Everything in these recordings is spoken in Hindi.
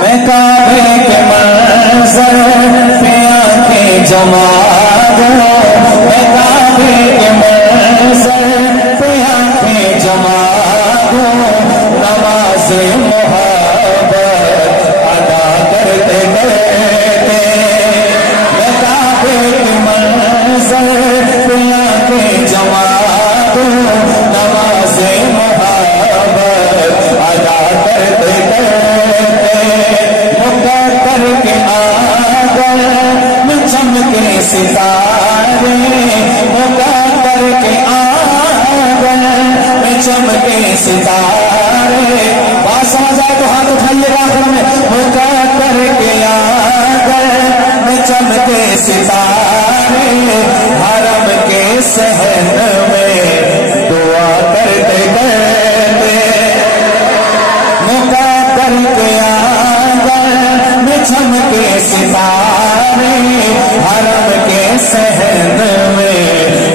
मैं काबे के मंजर पे आंखें जमा दूं, मैं काबे के मंजर पे आंखें जमा दूं, नमाज मोहब्बत अदा करते करते। मैं काबे के मंजर पे आंखें जमा दूं, नमाज मोहब्बत अदा करते करते। मुक़द्दर के आंगन में चमके सितारे, मुक़द्दर के आंगन में चमके सितारे। बात समझ आए तो हाथ उठाइएगा आखिर में। मुक़द्दर के आंगन में चमके सितारे, हरम के सहन में दुआ करते करते। मुक़द्दर के आंगन में चमके सितारे, हरम के सहन में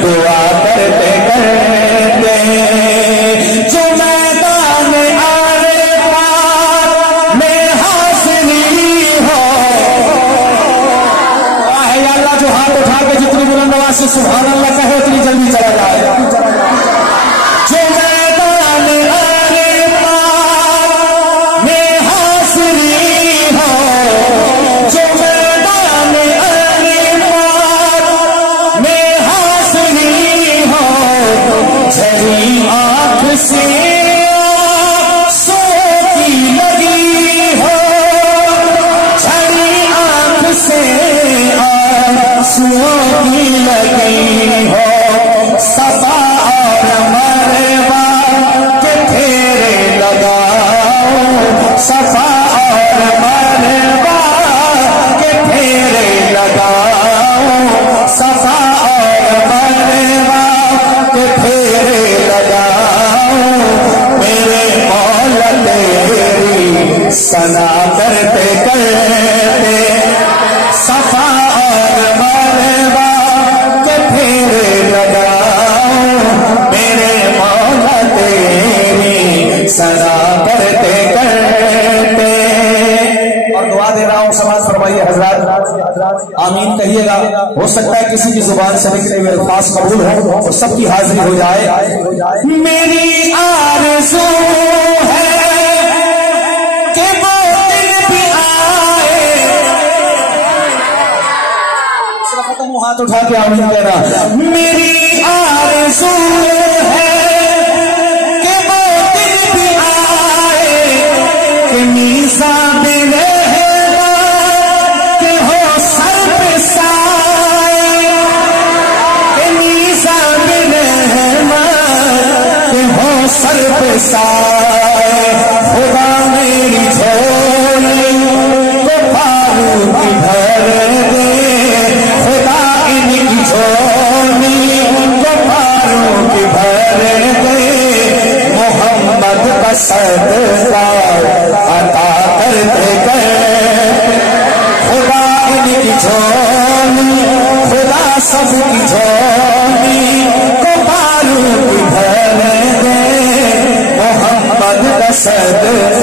दुआ करते करते। जो मैदान आरे पार में हासिली हो, अल्लाह जो हाथ उठा के जितनी बुलंद आवाज से सुभान अल्लाह कहे उतनी जल्दी चला जाए। जो मैदान आरे पार में हासिली हो, जो मैदान आरे पार में हासिली हो, झरी आंख से आंसू की लगी हो, झरी आंख से आंसू की लगी हो, सफा और मरवा के फेरे लगाओ, सफा और मरवा के फेरे लगाओ, सफा और मरवा के फेरे लगाओ। मेरे मौला तेरी सना करते करते, सफा और मरवा के फेरे लगाओ। मेरे मौला तेरी सना करते करते। और दुआ दे रहा हूं, समाज फरमाइए हजरात, आमीन कहिएगा। हो सकता है किसी की जुबान से निकले हुए अल्फाज कबूल हो और सबकी हाजिरी हो जाए। मेरी आरज़ू है कि वो दिन भी आए। सिर्फ खत्म हाथ उठा के आमीन कहना। मेरी आरज़ू है कि वो दिन भी आए, कि मीज़ान रहना के हो सर पे साए, कि मीज़ान रहना के हो सर पे साए। खुदा मेरी झोली को फारूक भर दे, खुदा इनकी झोली को फारूक भर दे। मोहम्मद का सदका अता करते करते। खुदा इनकी झोली, खुदा सबकी झोली को फारूक भर दे। मोहम्मद का सदका